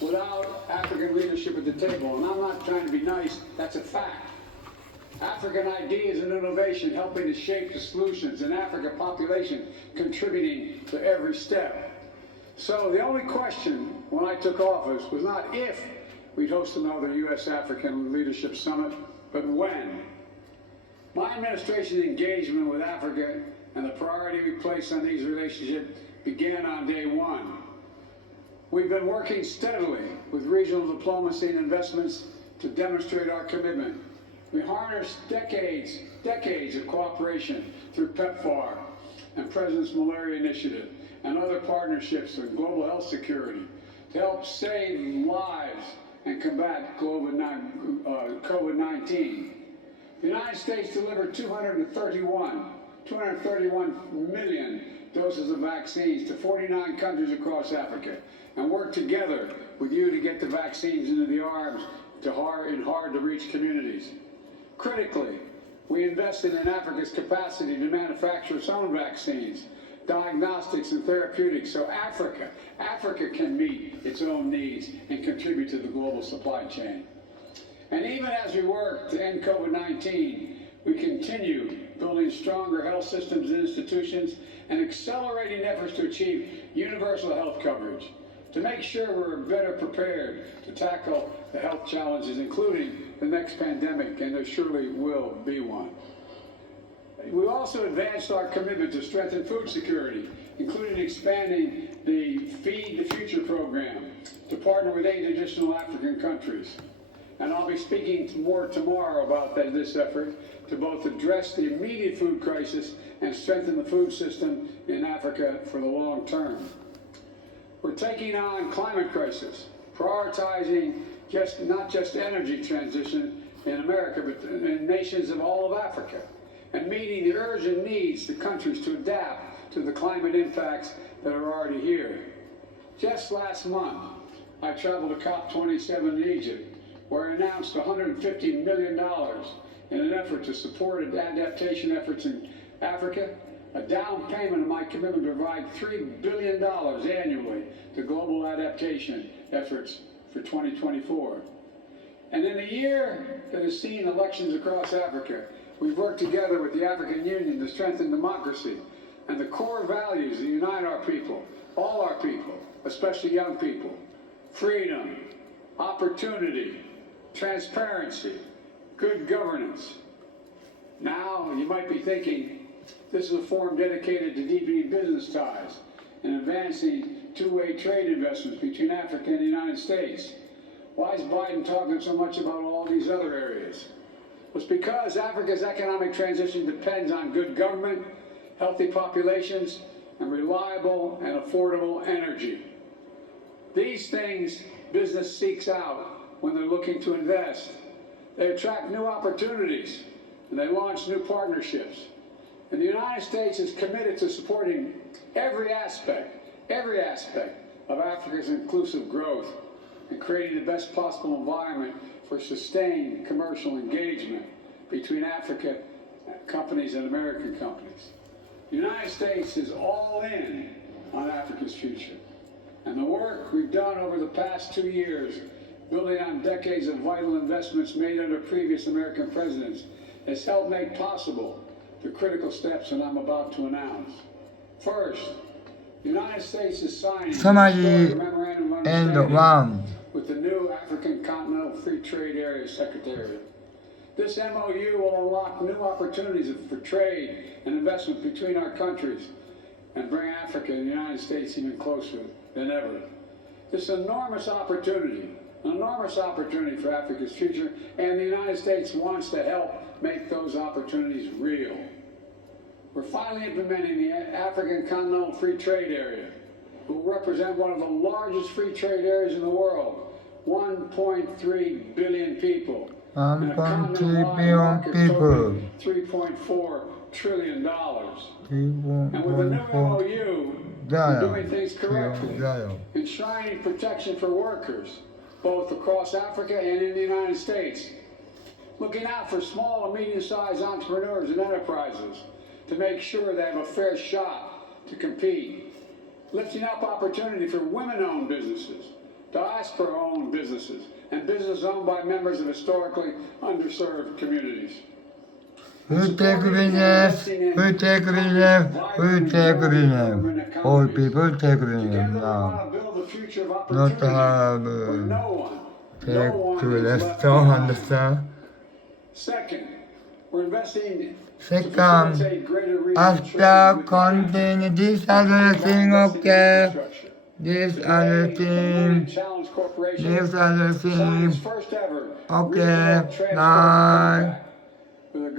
without African leadership at the table. And I'm not trying to be nice, that's a fact. African ideas and innovation helping to shape the solutions, and African population contributing to every step. So the only question when I took office was not if we'd host another U.S.-African Leadership Summit, but when. My administration's engagement with Africa and the priority we place on these relationships began on day one. We've been working steadily with regional diplomacy and investments to demonstrate our commitment. We harnessed decades of cooperation through PEPFAR and President's Malaria Initiative and other partnerships on global health security to help save lives and combat COVID-19. The United States delivered 231 million doses of vaccines to 49 countries across Africa, and worked together with you to get the vaccines into the arms in hard-to-reach communities. Critically, we invested in Africa's capacity to manufacture its own vaccines, diagnostics, and therapeutics, so Africa can meet its own needs and contribute to the global supply chain. And even as we work to end COVID-19, we continue building stronger health systems and institutions and accelerating efforts to achieve universal health coverage, to make sure we're better prepared to tackle the health challenges, including the next pandemic, and there surely will be one. We also advanced our commitment to strengthen food security, including expanding the Feed the Future program to partner with 8 additional African countries. And I'll be speaking more tomorrow about this effort to both address the immediate food crisis and strengthen the food system in Africa for the long term. We're taking on climate crisis, prioritizing not just energy transition in America, but in nations of all of Africa, and meeting the urgent needs of countries to adapt to the climate impacts that are already here. Just last month, I traveled to COP27 in Egypt, where I announced $150 million in an effort to support adaptation efforts in Africa, a down payment of my commitment to provide $3 billion annually to global adaptation efforts for 2024. And in the year that has seen elections across Africa, we've worked together with the African Union to strengthen democracy and the core values that unite our people, all our people, especially young people: freedom, opportunity, transparency, good governance. Now, you might be thinking, this is a forum dedicated to deepening business ties and advancing two-way trade investments between Africa and the United States. Why is Biden talking so much about all these other areas? Well, it's because Africa's economic transition depends on good government, healthy populations, and reliable and affordable energy. These things business seeks out when they're looking to invest. They attract new opportunities, and they launch new partnerships. And the United States is committed to supporting every aspect of Africa's inclusive growth and creating the best possible environment for sustained commercial engagement between African companies and American companies. The United States is all in on Africa's future. And the work we've done over the past 2 years, building on decades of vital investments made under previous American presidents, has helped make possible the critical steps that I'm about to announce. First, the United States is signing a historic memorandum of understanding with the new African Continental Free Trade Area Secretariat. This MOU will unlock new opportunities for trade and investment between our countries and bring Africa and the United States even closer than ever. This is an enormous opportunity for Africa's future, and the United States wants to help make those opportunities real. We're finally implementing the African Continental Free Trade Area, who will represent one of the largest free trade areas in the world, 1.3 billion people. 1.3 billion people. $3.4 trillion. And with the new MOU, we're doing things correctly, enshrining protection for workers, both across Africa and in the United States, looking out for small and medium-sized entrepreneurs and enterprises to make sure they have a fair shot to compete, lifting up opportunity for women-owned businesses, diaspora-owned businesses, and businesses owned by members of historically underserved communities. Who take business? Who take business? Who take business? All people take business Together we now. want to build a future of Not opportunity have where no take one to is left restaurant, behind. understand? Second, we're investing to Second, facilitate greater reach and after training with continue this other thing, okay? This other thing, Challenge Corporation this other signed its thing, first ever okay, regional transport bye. compact with a government